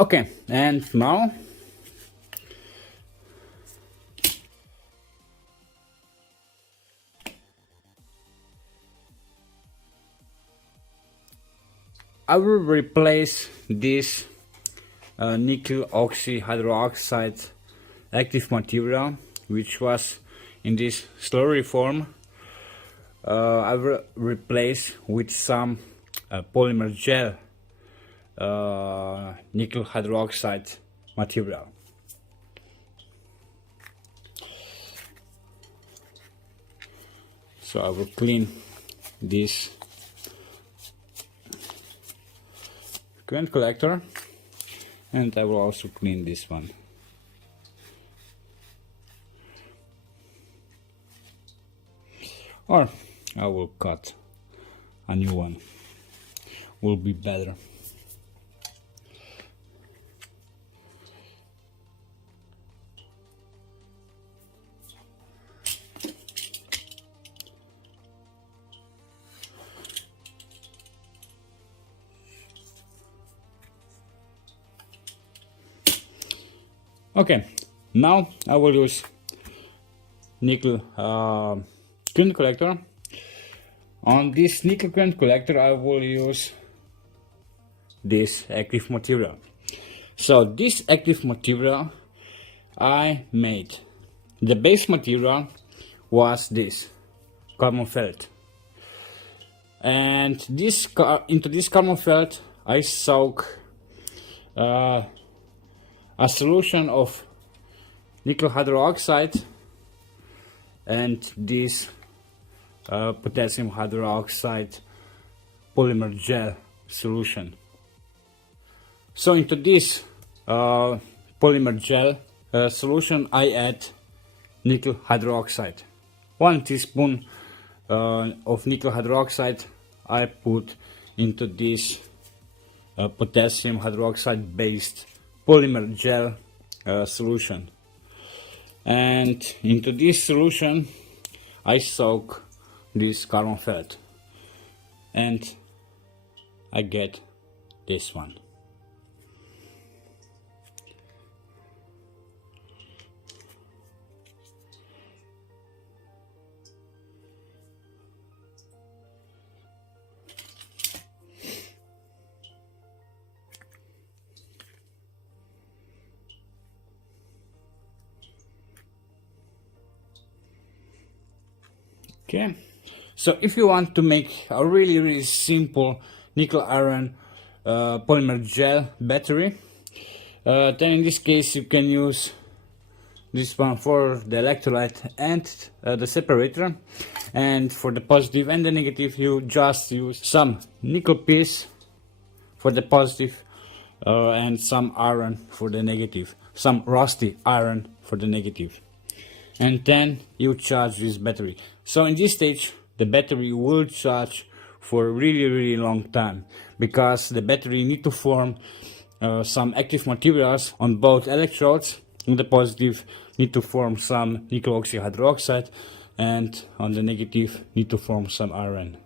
Okay, and now I will replace this nickel oxyhydroxide active material, which was in this slurry form. I will replace with some polymer gel nickel hydroxide material. So I will clean this current collector, and I will also clean this one. Or I will cut a new one, will be better. Okay, now I will use nickel current collector. On this nickel current collector I will use this active material. So this active material I made. The base material was this carbon felt, and into this carbon felt I soak a solution of nickel hydroxide and this potassium hydroxide polymer gel solution. So into this polymer gel solution I add nickel hydroxide. 1 teaspoon of nickel hydroxide I put into this potassium hydroxide based polymer gel solution, and into this solution I soak this carbon felt, and I get this one. Okay, so if you want to make a really simple nickel iron polymer gel battery, then in this case you can use this one for the electrolyte and the separator, and for the positive and the negative you just use some nickel piece for the positive and some iron for the negative, some rusty iron for the negative, and then you charge this battery. So in this stage the battery will charge for a really long time, because the battery need to form some active materials on both electrodes. On the positive need to form some nickel oxyhydroxide, and on the negative need to form some iron.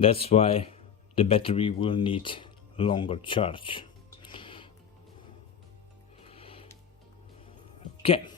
That's why the battery will need longer charge. Okay.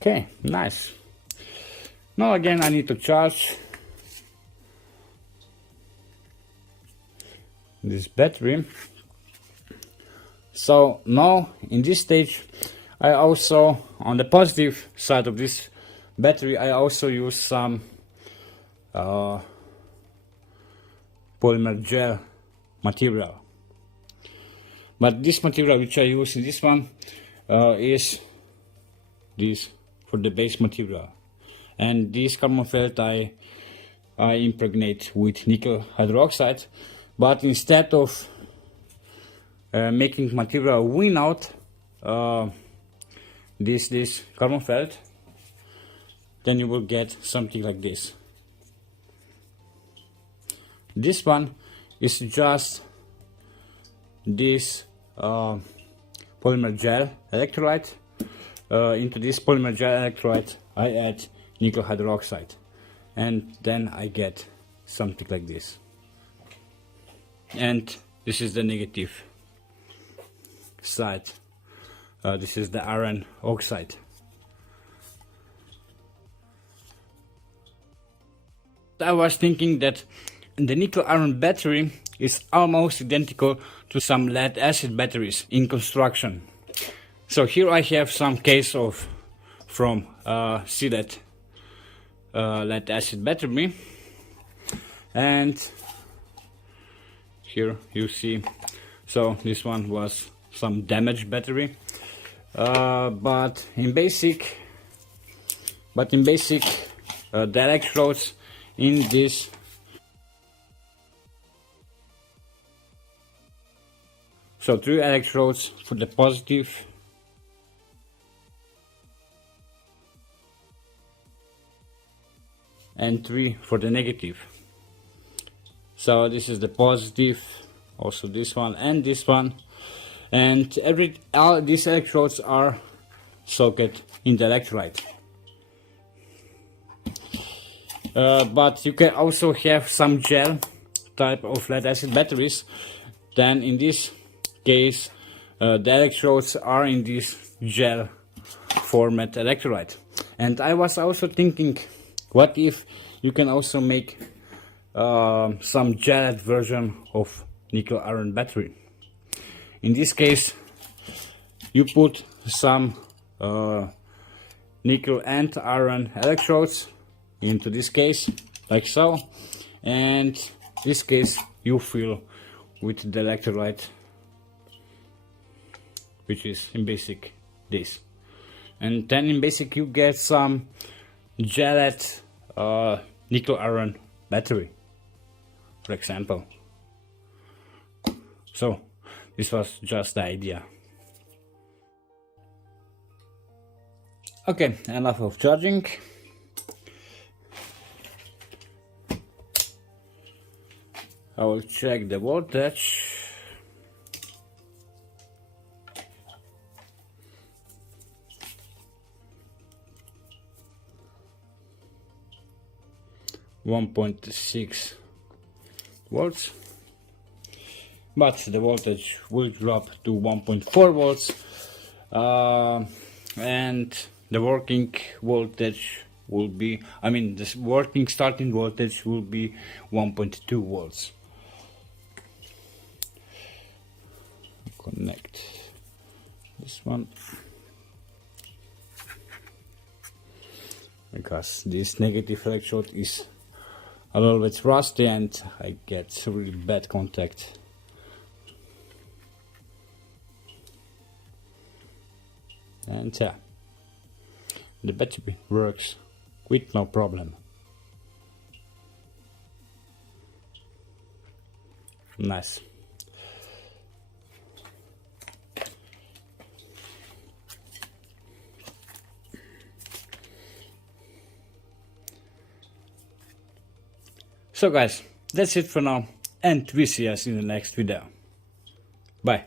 Okay, nice. Now again I need to charge this battery. So now in this stage I also, on the positive side of this battery, I also use some polymer gel material. But this material which I use in this one is this for the base material, and this carbon felt I impregnate with nickel hydroxide, but instead of making material win out this carbon felt, then you will get something like this. This one is just this polymer gel electrolyte. Into this polymer gel electrolyte I add nickel hydroxide, and then I get something like this. And this is the negative side. This is the iron oxide. I was thinking that the nickel iron battery is almost identical to some lead acid batteries in construction. So here I have some case from Sealed lead acid battery, and here you see, so this one was some damaged battery, but in basic the electrodes in this so 3 electrodes for the positive and 3 for the negative. So this is the positive, also this one and this one, and all these electrodes are soaked in the electrolyte. But you can also have some gel type of lead acid batteries. Then in this case the electrodes are in this gel format electrolyte. And I was also thinking, what if you can also make some gelate version of nickel iron battery? In this case you put some nickel and iron electrodes into this case, like so, and this case you fill with the electrolyte, which is in basic this, and then in basic you get some gelate nickel iron battery, for example. So this was just the idea. Okay, enough of charging. I will check the voltage. .6 volts, but the voltage will drop to 1.4 volts, and the working voltage will be, the working starting voltage will be 1.2 volts. Connect this one, because this negative electrode is a little bit rusty and I get really bad contact. And the battery works with no problem. Nice. So guys, that's it for now, and we see us in the next video. Bye.